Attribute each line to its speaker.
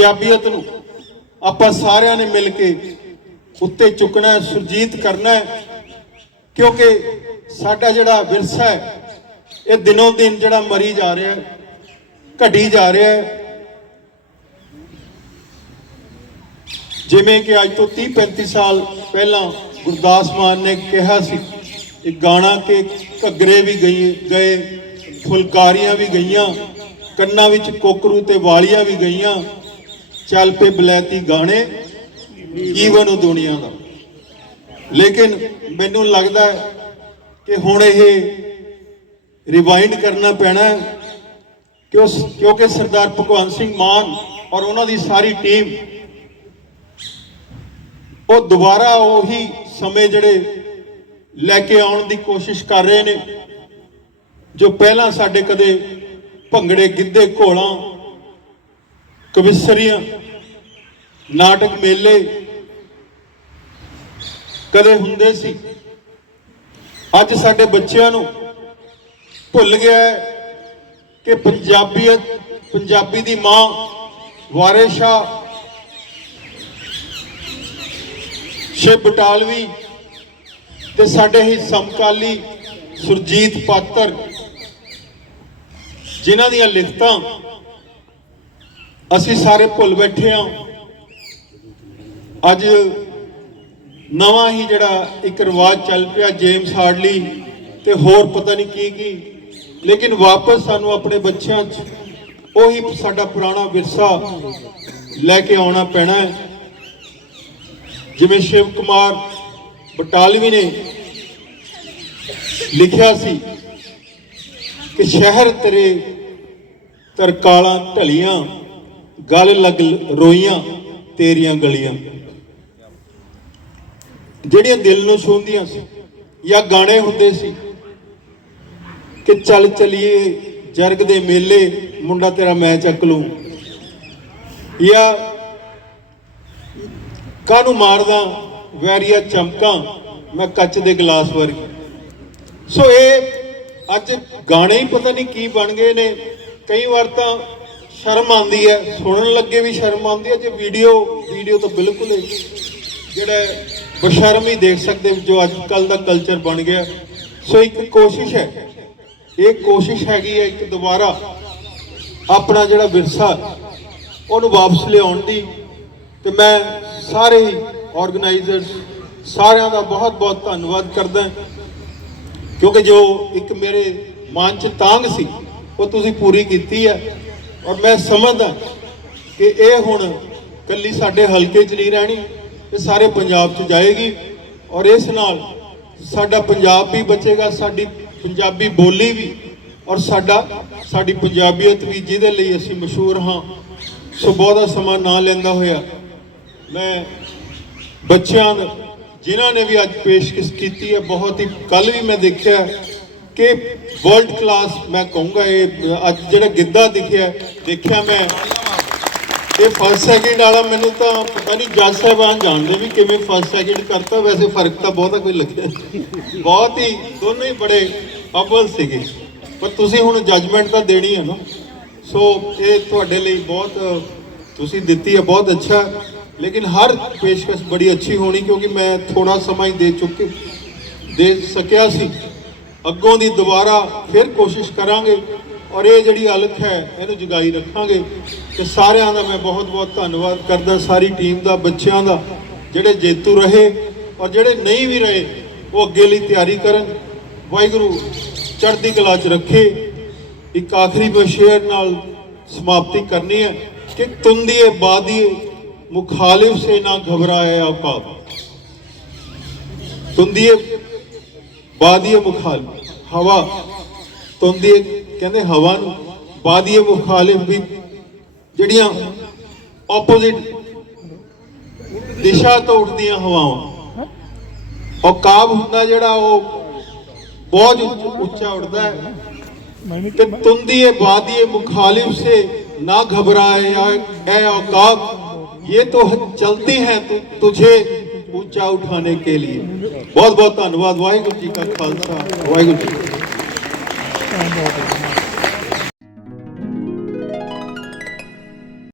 Speaker 1: ਪੰਜਾਬੀਅਤ ਨੂੰ ਆਪਾਂ ਸਾਰਿਆਂ ਨੇ ਮਿਲ ਕੇ ਉੱਤੇ ਚੁੱਕਣਾ ਹੈ, ਸੁਰਜੀਤ ਕਰਨਾ ਹੈ, ਕਿਉਂਕਿ ਸਾਡਾ ਜਿਹੜਾ ਵਿਰਸਾ ਹੈ, ਇਹ ਦਿਨੋਂ ਦਿਨ ਜਿਹੜਾ ਮਰੀ ਜਾ ਰਿਹਾ ਹੈ, ਘਟੀ ਜਾ ਰਿਹਾ ਹੈ। ਜਿਵੇਂ ਕਿ ਅੱਜ ਤੋਂ 30 35 ਸਾਲ ਪਹਿਲਾਂ ਗੁਰਦਾਸ ਮਾਨ ਨੇ ਕਿਹਾ ਸੀ ਇੱਕ ਗਾਣਾ ਕੇ ਘੱਗਰੇ ਵੀ ਗਏ ਗਏ, ਫੁਲਕਾਰੀਆਂ ਵੀ ਗਈਆਂ, ਕੰਨਾਂ ਵਿੱਚ ਕੋਕਰੂ ਤੇ ਵਾਲੀਆਂ ਵੀ ਗਈਆਂ। ਚੱਲ ਪੇ ਬਲੈਤੀ ਗਾਣੇ, ਜੀਵਨ ਉਹ ਦੁਨੀਆ ਦਾ। ਲੇਕਿਨ ਮੈਨੂੰ ਲੱਗਦਾ ਕਿ ਹੁਣ ਇਹ ਰਿਵਾਈਂਡ ਕਰਨਾ ਪੈਣਾ ਹੈ, ਕਿਉਂ ਕਿਉਂਕਿ ਸਰਦਾਰ ਭਗਵੰਤ ਸਿੰਘ ਮਾਨ ਔਰ ਉਹਨਾਂ ਦੀ ਸਾਰੀ ਟੀਮ ਉਹ ਦੁਬਾਰਾ ਉਹੀ ਸਮੇਂ ਜਿਹੜੇ ਲੈ ਕੇ ਆਉਣ ਦੀ ਕੋਸ਼ਿਸ਼ ਕਰ ਰਹੇ ਨੇ, ਜੋ ਪਹਿਲਾਂ ਸਾਡੇ ਕਦੇ ਭੰਗੜੇ ਗਿੱਧੇ ਘੋਲਾਂ, ਕਵਿਸਰੀਆਂ ਨਾਟਕ ਮੇਲੇ ਕਦੇ ਹੁੰਦੇ ਸੀ। ਅੱਜ ਸਾਡੇ ਬੱਚਿਆਂ ਨੂੰ ਭੁੱਲ ਗਿਆ ਹੈ ਕਿ ਪੰਜਾਬੀਅਤ, ਪੰਜਾਬੀ ਦੀ ਮਾਂ ਵਾਰਿਸ ਸ਼ਾਹ ਸ਼ੇ ਬਟਾਲਵੀ ਤੇ ਸਾਡੇ ਹੀ ਸਮਕਾਲੀ ਸੁਰਜੀਤ ਪਾਤਰ, ਜਿਨ੍ਹਾਂ ਦੀਆਂ ਲਿਖਤਾਂ ਅਸੀਂ ਸਾਰੇ ਭੁੱਲ ਬੈਠੇ ਹਾਂ। ਅੱਜ ਨਵਾਂ ਹੀ ਜਿਹੜਾ ਇੱਕ ਰਿਵਾਜ ਚੱਲ ਪਿਆ ਜੇਮਸ ਹਾਰਡਲੀ ਤੇ ਹੋਰ ਪਤਾ ਨਹੀਂ ਕੀ ਕੀ। ਲੇਕਿਨ ਵਾਪਸ ਸਾਨੂੰ ਆਪਣੇ ਬੱਚਿਆਂ 'ਚ ਉਹੀ ਸਾਡਾ ਪੁਰਾਣਾ ਵਿਰਸਾ ਲੈ ਕੇ ਆਉਣਾ ਪੈਣਾ ਹੈ। ਜਿਵੇਂ ਸ਼ਿਵ ਕੁਮਾਰ ਬਟਾਲਵੀ ਨੇ ਲਿਖਿਆ ਸੀ ਕਿ ਸ਼ਹਿਰ ਤੇਰੇ ਤਰਕਾਲਾਂ ਢਲੀਆਂ, ਗਲ ਲੱਗ ਰੋਈਆਂ ਤੇਰੀਆਂ ਗਲੀਆਂ। ਜਿਹੜੀਆਂ ਦਿਲ ਨੂੰ ਛੂੰਹਦੀਆਂ ਸੀ ਜਾਂ ਗਾਣੇ ਹੁੰਦੇ ਸੀ ਕਿ ਚੱਲ ਚਲੀਏ ਜਰਗ ਦੇ ਮੇਲੇ, ਮੁੰਡਾ ਤੇਰਾ ਮੈਂ ਚੱਕ ਲੂੰ। ਜਾਂ ਕਾਹਨੂੰ ਮਾਰਦਾ ਵੈਰੀਆ ਚਮਕਾਂ ਮੈਂ ਕੱਚ ਦੇ ਗਲਾਸ ਵਰਗੀ। ਸੋ ਇਹ ਅੱਜ ਗਾਣੇ ਹੀ ਪਤਾ ਨਹੀਂ ਕੀ ਬਣ ਗਏ ਨੇ। ਕਈ ਵਾਰ ਤਾਂ ਸ਼ਰਮ ਆਉਂਦੀ ਹੈ, ਸੁਣਨ ਲੱਗੇ ਵੀ ਸ਼ਰਮ ਆਉਂਦੀ ਹੈ, ਜੇ ਵੀਡੀਓ ਵੀਡੀਓ ਤਾਂ ਬਿਲਕੁਲ ਜਿਹੜਾ ਬਸ਼ਰਮ ਹੀ ਦੇਖ ਸਕਦੇ ਜੋ ਅੱਜ ਕੱਲ ਦਾ ਕਲਚਰ ਬਣ ਗਿਆ। ਸੋ ਇੱਕ ਕੋਸ਼ਿਸ਼ ਹੈ। ਇਹ ਕੋਸ਼ਿਸ਼ ਹੈਗੀ ਹੈ ਇੱਕ ਦੁਬਾਰਾ ਆਪਣਾ ਜਿਹੜਾ ਵਿਰਸਾ ਉਹਨੂੰ ਵਾਪਸ ਲਿਆਉਣ ਦੀ। ਤੇ ਮੈਂ ਸਾਰੇ ਹੀ ਆਰਗੇਨਾਈਜ਼ਰਸ ਸਾਰਿਆਂ ਦਾ ਬਹੁਤ ਬਹੁਤ ਧੰਨਵਾਦ ਕਰਦਾ ਕਿਉਂਕਿ ਜੋ ਇੱਕ ਮੇਰੇ ਮਨ ਚ ਤਾਂਗ ਸੀ, ਉਹ ਤੁਸੀਂ ਪੂਰੀ ਕੀਤੀ ਹੈ। ਔਰ ਮੈਂ ਸਮਝਦਾ ਕਿ ਇਹ ਹੁਣ ਕੱਲੀ ਸਾਡੇ ਹਲਕੇ 'ਚ ਨਹੀਂ ਰਹਿਣੀ। ਇਹ ਸਾਰੇ ਪੰਜਾਬ 'ਚ ਜਾਏਗੀ ਔਰ ਇਸ ਨਾਲ ਸਾਡਾ ਪੰਜਾਬ ਵੀ ਬਚੇਗਾ, ਸਾਡੀ ਪੰਜਾਬੀ ਬੋਲੀ ਵੀ ਔਰ ਸਾਡਾ, ਸਾਡੀ ਪੰਜਾਬੀਅਤ ਵੀ, ਜਿਹਦੇ ਲਈ ਅਸੀਂ ਮਸ਼ਹੂਰ ਹਾਂ, ਸੋ ਬਹੁਤਾ ਸਮਾਂ ਨਾ ਲੈਂਦਾ ਹੋਇਆ। ਮੈਂ ਬੱਚਿਆਂ ਨੂੰ, ਜਿਨ੍ਹਾਂ ਨੇ ਵੀ ਅੱਜ ਪੇਸ਼ਕਸ਼ ਕੀਤੀ ਹੈ, ਬਹੁਤ ਹੀ ਕੱਲ ਵੀ ਮੈਂ ਦੇਖਿਆ ਕਿ ਵਰਲਡ ਕਲਾਸ ਮੈਂ ਕਹੂੰਗਾ ਇਹ ਅੱਜ ਜਿਹੜਾ ਗਿੱਧਾ ਦਿਖਿਆ, ਦੇਖਿਆ ਮੈਂ। ਇਹ ਫਸਟ ਸੈਕਿੰਡ ਵਾਲਾ ਮੈਨੂੰ ਤਾਂ ਪਤਾ ਨਹੀਂ ਜੱਜ ਸਾਹਿਬਾਨ ਜਾਣਦੇ ਵੀ ਕਿਵੇਂ ਫਸਟ ਸੈਕਿੰਡ ਕਰਤਾ, ਵੈਸੇ ਫ਼ਰਕ ਤਾਂ ਬਹੁਤਾ ਕੋਈ ਲੱਗਿਆ। ਬਹੁਤ ਹੀ, ਦੋਨੋਂ ਹੀ ਬੜੇ ਅਵਲ ਸੀਗੇ। ਪਰ ਤੁਸੀਂ ਹੁਣ ਜੱਜਮੈਂਟ ਤਾਂ ਦੇਣੀ ਹੈ ਨਾ। ਸੋ ਇਹ ਤੁਹਾਡੇ ਲਈ ਬਹੁਤ, ਤੁਸੀਂ ਦਿੱਤੀ ਹੈ ਬਹੁਤ ਅੱਛਾ। ਲੇਕਿਨ ਹਰ ਪੇਸ਼ਕਸ਼ ਬੜੀ ਅੱਛੀ ਹੋਣੀ, ਕਿਉਂਕਿ ਮੈਂ ਥੋੜਾ ਸਮਾਂ ਹੀ ਦੇ ਚੁੱਕੇ, ਦੇ ਸਕਿਆ ਸੀ। ਅੱਗੋਂ ਦੀ ਦੁਬਾਰਾ ਫਿਰ ਕੋਸ਼ਿਸ਼ ਕਰਾਂਗੇ। ਔਰ ਇਹ ਜਿਹੜੀ ਅਲਖ ਹੈ, ਇਹਨੂੰ ਜਗਾਈ ਰੱਖਾਂਗੇ। ਤੇ ਸਾਰਿਆਂ ਦਾ ਮੈਂ ਬਹੁਤ ਬਹੁਤ ਧੰਨਵਾਦ ਕਰਦਾ, ਸਾਰੀ ਟੀਮ ਦਾ, ਬੱਚਿਆਂ ਦਾ, ਜਿਹੜੇ ਜੇਤੂ ਰਹੇ ਔਰ ਜਿਹੜੇ ਨਹੀਂ ਵੀ ਰਹੇ, ਉਹ ਅੱਗੇ ਲਈ ਤਿਆਰੀ ਕਰਨ। ਵਾਹਿਗੁਰੂ, ਚੜ੍ਹਦੀ ਕਲਾ 'ਚ ਰੱਖੇ। ਇੱਕ ਆਖਰੀ ਬਸ਼ੇਰ ਨਾਲ ਸਮਾਪਤੀ ਕਰਨੀ ਹੈ ਕਿ ਤੁੰਦੀਏ, ਬਾਦੀਏ, ਮੁਖਾਲਿਫ ਸੇ ਨਾ ਘਬਰਾਏ ਔਕਾਬ ਤੁੰਦੀਏ, ਬਾਦੀਏ, ਮੁਖਾਲਿਫ। ਹਵਾ, ਤੁੰਦੀਏ ਕਹਿੰਦੇ ਹਵਾ ਨੂੰ ਬਾਦੀਏ ਮੁਖਾਲਿਫ ਵੀ ਜਿਹੜੀਆਂ ਆਪੋਜ਼ਿਟ ਦਿਸ਼ਾ ਤੋਂ ਉੱਠਦੀਆਂ ਹਵਾਵਾਂ ਔਕਾਬ ਹੁੰਦਾ ਜਿਹੜਾ ਉਹ ਬਹੁਤ ਉੱਚਾ ਉੱਡਦਾ ਹੈ। ਕਿ ਤੁੰਦੀ ਇਹ ਬਾਦੀਏ ਮੁਖਾਲਿਫ ਸੇ ਨਾ ਘਬਰਾਏ ਐ ਔਕਾਬ ਇਹ ਤਾਂ ਚਲਤੀ ਹੈ ਤੁਝੇ ਉੱਚਾ ਉਠਾਣੇ ਕੇ ਲਈ ਬਹੁਤ ਬਹੁਤ ਧੰਨਵਾਦ। ਵਾਹਿਗੁਰੂ ਜੀ ਕਾ ਖਾਲਸਾ। ਵਾਹਿਗੁਰੂ ਜੀ